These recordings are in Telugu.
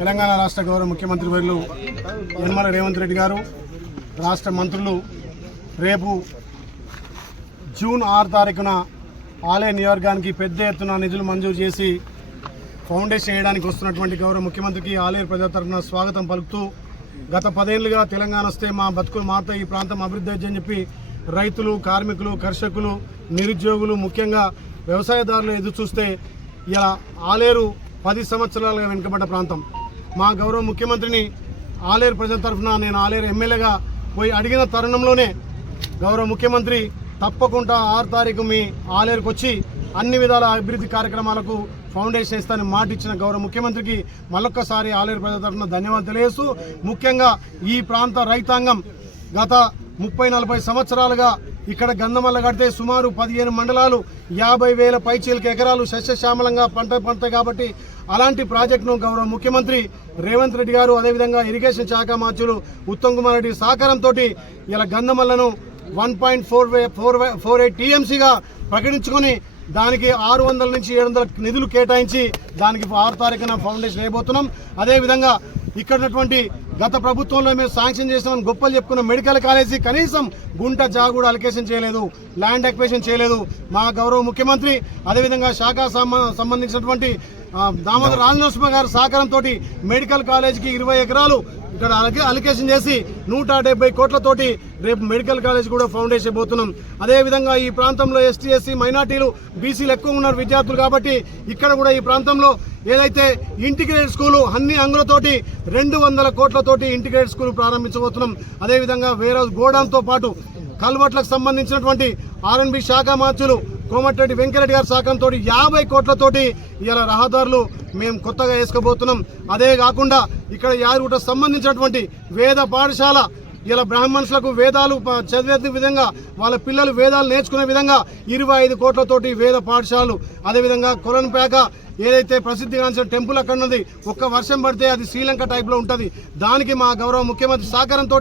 తెలంగాణ రాష్ట్ర గౌరవ ముఖ్యమంత్రి వర్యులు యనమల రేవంత్ రెడ్డి గారు, రాష్ట్ర మంత్రులు రేపు జూన్ 6 తారీఖున ఆలయ నియోజకవర్గానికి పెద్ద ఎత్తున నిధులు మంజూరు చేసి ఫౌండేషన్ వేయడానికి వస్తున్నటువంటి గౌరవ ముఖ్యమంత్రికి ఆలయ ప్రజల తరఫున స్వాగతం పలుకుతూ, గత 10 ఏళ్లుగా తెలంగాణ వస్తే మా బతుకులు మాతో ఈ ప్రాంతం అభివృద్ధి అని చెప్పి రైతులు, కార్మికులు, కర్షకులు, నిరుద్యోగులు, ముఖ్యంగా వ్యవసాయదారులు ఎదురు చూస్తే ఇలా ఆలేరు 10 సంవత్సరాలుగా వెనుకబడ్డ ప్రాంతం. మా గౌరవ ముఖ్యమంత్రిని ఆలేరు ప్రజల తరఫున నేను ఆలేరు ఎమ్మెల్యేగా పోయి అడిగిన తరుణంలోనే గౌరవ ముఖ్యమంత్రి తప్పకుండా 6 తారీఖు మీ ఆలేరుకు వచ్చి అన్ని విధాల అభివృద్ధి కార్యక్రమాలకు ఫౌండేషన్ ఇస్తానని మాట ఇచ్చిన గౌరవ ముఖ్యమంత్రికి మళ్ళొక్కసారి ఆలేరు ప్రజల తరఫున ధన్యవాదాలు తెలియజేస్తూ, ముఖ్యంగా ఈ ప్రాంత రైతాంగం గత 30-40 సంవత్సరాలుగా ఇక్కడ గంధమల్ల కడితే సుమారు 15 మండలాలు 50,000 పైచీలక ఎకరాలు సస్యశ్యామలంగా పండుతాయి. కాబట్టి అలాంటి ప్రాజెక్టును గౌరవ ముఖ్యమంత్రి రేవంత్ రెడ్డి గారు, అదేవిధంగా ఇరిగేషన్ శాఖ మంత్రులు ఉత్తమ్ కుమార్ రెడ్డి సహకారంతో ఇలా గంధమల్లను 1.48 టీఎంసీగా ప్రకటించుకొని దానికి 600 నుంచి 700 నిధులు కేటాయించి దానికి 6 తారీఖున ఫౌండేషన్ వేయబోతున్నాం. అదేవిధంగా ఇక్కడ ఉన్నటువంటి గత ప్రభుత్వంలో మేము శాంక్షన్ చేసామని గొప్పలు చెప్పుకున్న మెడికల్ కాలేజీ కనీసం గుంట జాగు కూడా అలొకేషన్ చేయలేదు, ల్యాండ్ అక్విజిషన్ చేయలేదు. మా గౌరవ ముఖ్యమంత్రి అదేవిధంగా శాఖ సంబంధించినటువంటి దామోదర్ రాజనరసింహ గారి సహకారంతో మెడికల్ కాలేజీకి 20 ఎకరాలు ఇక్కడ అలొకేషన్ చేసి 170 కోట్లతోటి రేపు మెడికల్ కాలేజ్ కూడా ఫౌండేషన్ పోతున్నాం. అదేవిధంగా ఈ ప్రాంతంలో ఎస్టీ, ఎస్సీ, మైనార్టీలు, బీసీలు ఎక్కువ ఉన్నారు విద్యార్థులు. కాబట్టి ఇక్కడ కూడా ఈ ప్రాంతంలో ఏదైతే ఇంటిగ్రేటెడ్ స్కూలు అన్ని అంగులతోటి 200 కోట్లతోటి ఇంటిగ్రేటెడ్ స్కూల్ ప్రారంభించబోతున్నాం. అదేవిధంగా వేరే గోడాంతో పాటు కల్వర్ట్లకు సంబంధించినటువంటి ఆర్ఎన్బి శాఖ మంత్రులు కోమటిరెడ్డి వెంకరెడ్డి గారి సహకారంతో 50 కోట్లతోటి ఇలా రహదారులు మేము కొత్తగా వేసుకోబోతున్నాం. అదే కాకుండా ఇక్కడ యాదగిరిగుట్టకు సంబంధించినటువంటి వేద పాఠశాల ఇలా బ్రాహ్మణులకు వేదాలు చదివే విధంగా వాళ్ళ పిల్లలు వేదాలు నేర్చుకునే విధంగా 25 కోట్లతోటి వేద పాఠశాలలు. అదేవిధంగా కొలన్పేక ఏదైతే ప్రసిద్ధిగాంచిన టెంపుల్ అక్కడ ఉన్నది, ఒక్క వర్షం పడితే అది శ్రీలంక టైప్లో ఉంటుంది. దానికి మా గౌరవ ముఖ్యమంత్రి సహకారంతో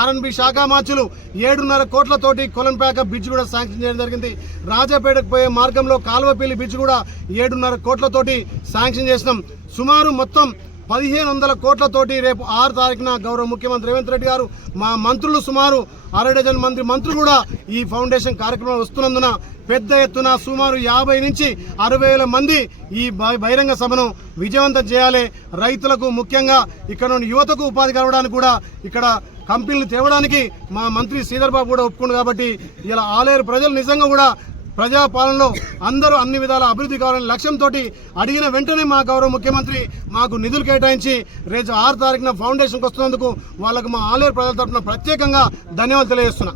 ఆర్ఎన్బి శాఖ మంత్రులు 7.5 కోట్లతోటి కొలన్పేక బ్రిడ్జ్ కూడా శాంక్షన్ చేయడం జరిగింది. రాజాపేటకు పోయే మార్గంలో కాలువపల్లి బ్రిడ్జ్ కూడా 7.5 కోట్లతోటి శాంక్షన్ చేసినాం. సుమారు మొత్తం 1,500 కోట్లతోటి రేపు 6 తారీఖున గౌరవ ముఖ్యమంత్రి రేవంత్ రెడ్డి గారు, మా మంత్రులు సుమారు 60 డజన్ మంది మంత్రులు కూడా ఈ ఫౌండేషన్ కార్యక్రమం వస్తున్నందున పెద్ద ఎత్తున సుమారు 50 నుంచి 60,000 మంది ఈ బహిరంగ సభను విజయవంతం చేయాలి. రైతులకు, ముఖ్యంగా ఇక్కడ ఉన్న యువతకు ఉపాధి కలవడానికి కూడా ఇక్కడ కంపెనీలు తేవడానికి మా మంత్రి శ్రీధర్ బాబు కూడా ఒప్పుకుంది. కాబట్టి ఇలా ఆలేరు ప్రజలు నిజంగా కూడా ప్రజాపాలనలో అందరూ అన్ని విధాల అభివృద్ధి కావాలని లక్ష్యంతో అడిగిన వెంటనే మా గౌరవ ముఖ్యమంత్రి మాకు నిధులు కేటాయించి రేపు 6 తారీఖున ఫౌండేషన్కి వస్తున్నందుకు వాళ్ళకు మా ఆలేరు ప్రజల తరఫున ప్రత్యేకంగా ధన్యవాదాలు తెలియజేస్తున్నా.